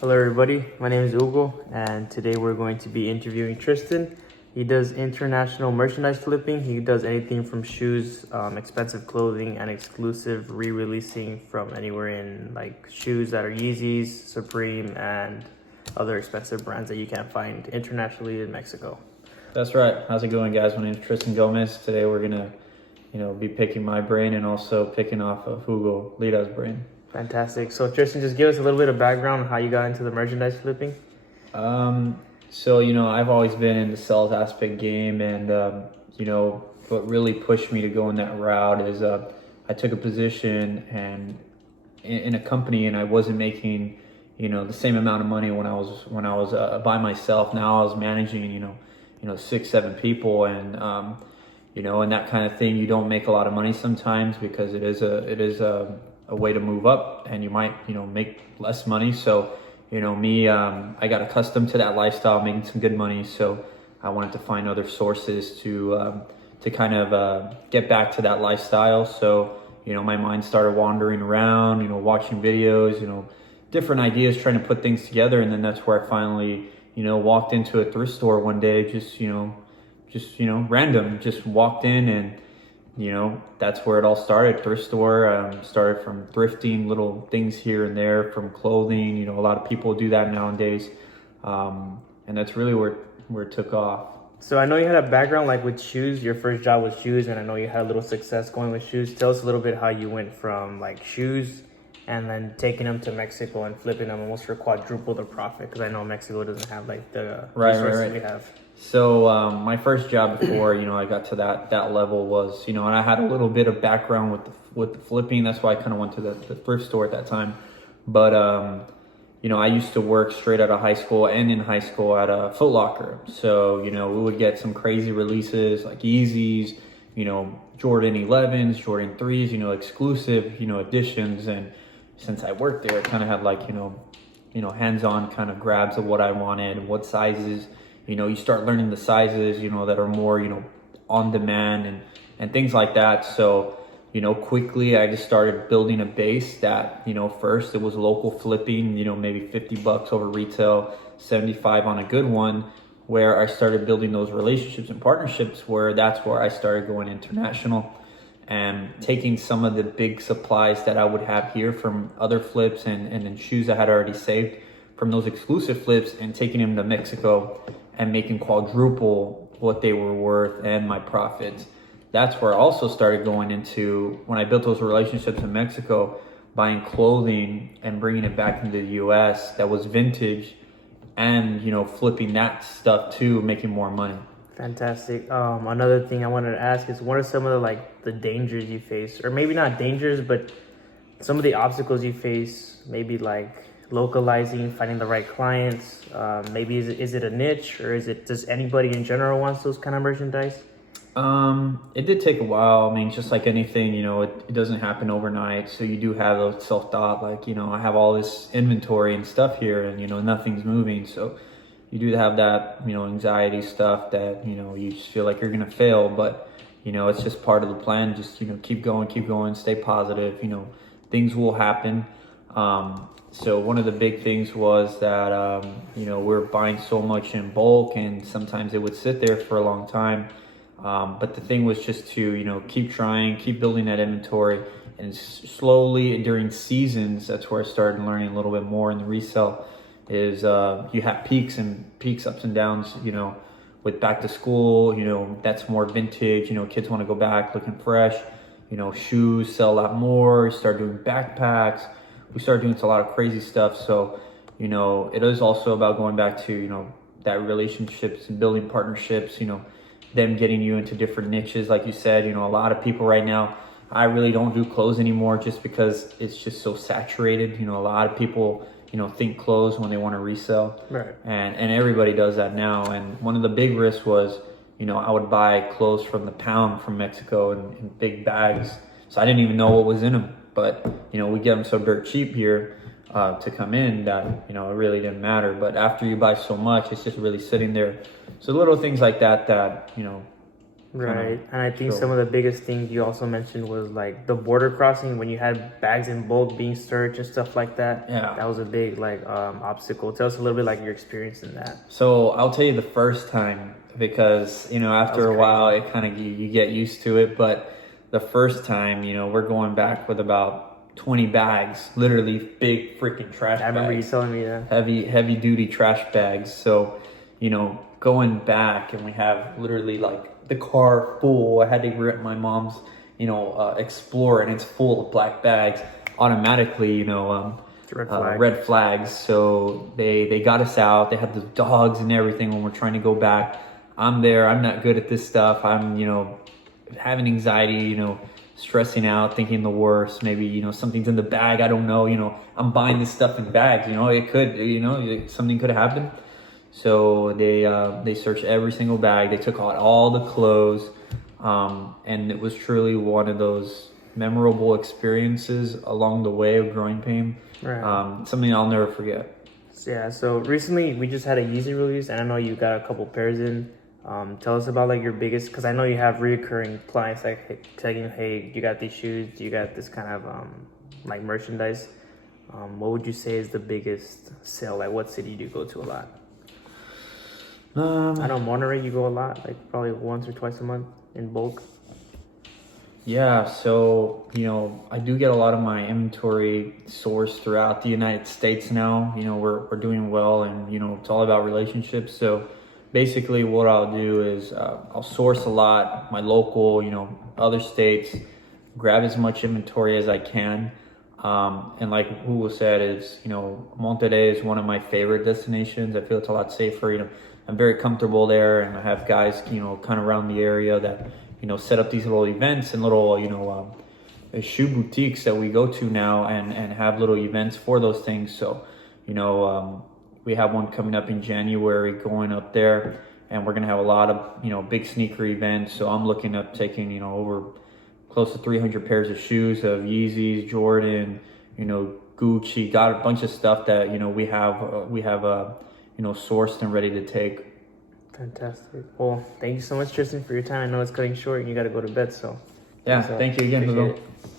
Hello everybody, my name is Hugo and today we're going to be interviewing Tristan. He does international merchandise flipping. He does anything from shoes, expensive clothing, and exclusive re-releasing from anywhere in like shoes that are Yeezys, Supreme, and other expensive brands that you can't find internationally in Mexico. That's right. How's it going, guys? My name is Tristan Gomez. Today we're gonna, be picking my brain and also picking off of Hugo Lira's brain. Fantastic. So Tristan, just give us a little bit of background on how you got into the merchandise flipping. I've always been in the sales aspect game, and what really pushed me to go in that route is I took a position and in a company, and I wasn't making the same amount of money when I was by myself. Now I was managing 6-7 people, and and that kind of thing. You don't make a lot of money sometimes because it is a way to move up, and you might make less money. So I got accustomed to that lifestyle, making some good money. So I wanted to find other sources to kind of get back to that lifestyle. So my mind started wandering around, watching videos, different ideas, trying to put things together. And then that's where I finally walked into a thrift store one day, just random, just walked in, and that's where it all started. Thrift store, started from thrifting little things here and there, from clothing. A lot of people do that nowadays, and that's really where it took off. So I know you had a background like with shoes. Your first job was shoes, and I know you had a little success going with shoes. Tell us a little bit how you went from like shoes and then taking them to Mexico and flipping them almost for quadruple the profit, because I know Mexico doesn't have like the resources we have. So my first job before I got to that level was and I had a little bit of background with the flipping. That's why I kind of went to the thrift store at that time. But I used to work straight out of high school and in high school at a Foot Locker. So we would get some crazy releases like Yeezys, Jordan 11s, Jordan 3s, exclusive editions. And since I worked there, I kind of had like hands-on kind of grabs of what I wanted and what sizes. You start learning the sizes, that are more, on demand and things like that. So, quickly I just started building a base that, first it was local flipping, maybe $50 over retail, 75 on a good one, where I started building those relationships and partnerships, where that's where I started going international and taking some of the big supplies that I would have here from other flips and then shoes I had already saved from those exclusive flips, and taking them to Mexico and making quadruple what they were worth and my profits. That's where I also started going into, when I built those relationships in Mexico, buying clothing and bringing it back into the US that was vintage, and flipping that stuff too, making more money. Fantastic. Another thing I wanted to ask is, what are some of the dangers you face, or maybe not dangers, but some of the obstacles you face, maybe like localizing, finding the right clients? Maybe is it a niche, or is it just anybody in general wants those kind of merchandise? It did take a while. I mean, just like anything, it doesn't happen overnight. So you do have those self-doubt, like, I have all this inventory and stuff here, and, nothing's moving. So you do have that, anxiety stuff that, you just feel like you're going to fail, but, it's just part of the plan. Just, keep going, stay positive, things will happen. So one of the big things was that, we're buying so much in bulk, and sometimes it would sit there for a long time. But the thing was just to, keep trying, keep building that inventory, and slowly during seasons, that's where I started learning a little bit more in the resale is, you have peaks, ups and downs, with back to school, that's more vintage, kids want to go back looking fresh, shoes sell a lot more. You start doing backpacks. We started doing a lot of crazy stuff. So, it is also about going back to, that relationships and building partnerships, them getting you into different niches. Like you said, a lot of people right now, I really don't do clothes anymore just because it's just so saturated. A lot of people, think clothes when they want to resell. Right. And everybody does that now. And one of the big risks was, I would buy clothes from the pound from Mexico in big bags. So I didn't even know what was in them. But, we get them so dirt cheap here to come in that, it really didn't matter. But after you buy so much, it's just really sitting there. So little things like that, Right. And I think So- some of the biggest things you also mentioned was like the border crossing when you had bags in bulk being searched and stuff like that. Yeah. That was a big like obstacle. Tell us a little bit like your experience in that. So I'll tell you the first time, because after a was while it kind of you get used to it. But the first time, we're going back with about 20 bags, literally big freaking trash I remember you bags, telling me that. heavy duty trash bags. So going back, and we have literally like the car full. I had to rip my mom's Explorer, and it's full of black bags. Automatically, It's a red flag. red flags. So they got us out. They had the dogs and everything when we're trying to go back. I'm there. I'm not good at this stuff. I'm having anxiety. Stressing out, thinking the worst. Maybe something's in the bag. I don't know. I'm buying this stuff in bags. It could. Something could have happened. So they searched every single bag. They took out all the clothes, and it was truly one of those memorable experiences along the way of growing pain. Right. Something I'll never forget. Yeah, so recently we just had a Yeezy release, and I know you got a couple pairs in. Tell us about like your biggest, because I know you have reoccurring clients like telling you, hey, you got these shoes, you got this kind of like merchandise. What would you say is the biggest sale? Like what city do you go to a lot? I know Monterey you go a lot, like probably once or twice a month in bulk. Yeah, so I do get a lot of my inventory sourced throughout the United States now. We're doing well, and it's all about relationships. So basically what I'll do is I'll source a lot, my local, other states, grab as much inventory as I can. And like Hugo said, is Monterey is one of my favorite destinations. I feel it's a lot safer. I'm very comfortable there, and I have guys kind of around the area that set up these little events and little shoe boutiques that we go to now, and have little events for those things. So we have one coming up in January going up there, and we're gonna have a lot of big sneaker events. So I'm looking at taking over close to 300 pairs of shoes of Yeezys, Jordan, Gucci. Got a bunch of stuff that we have sourced and ready to take. Fantastic. Well, thank you so much, Tristan, for your time. I know it's cutting short and you got to go to bed, so. Yeah, thanks, thank you again, appreciate Hugo. it.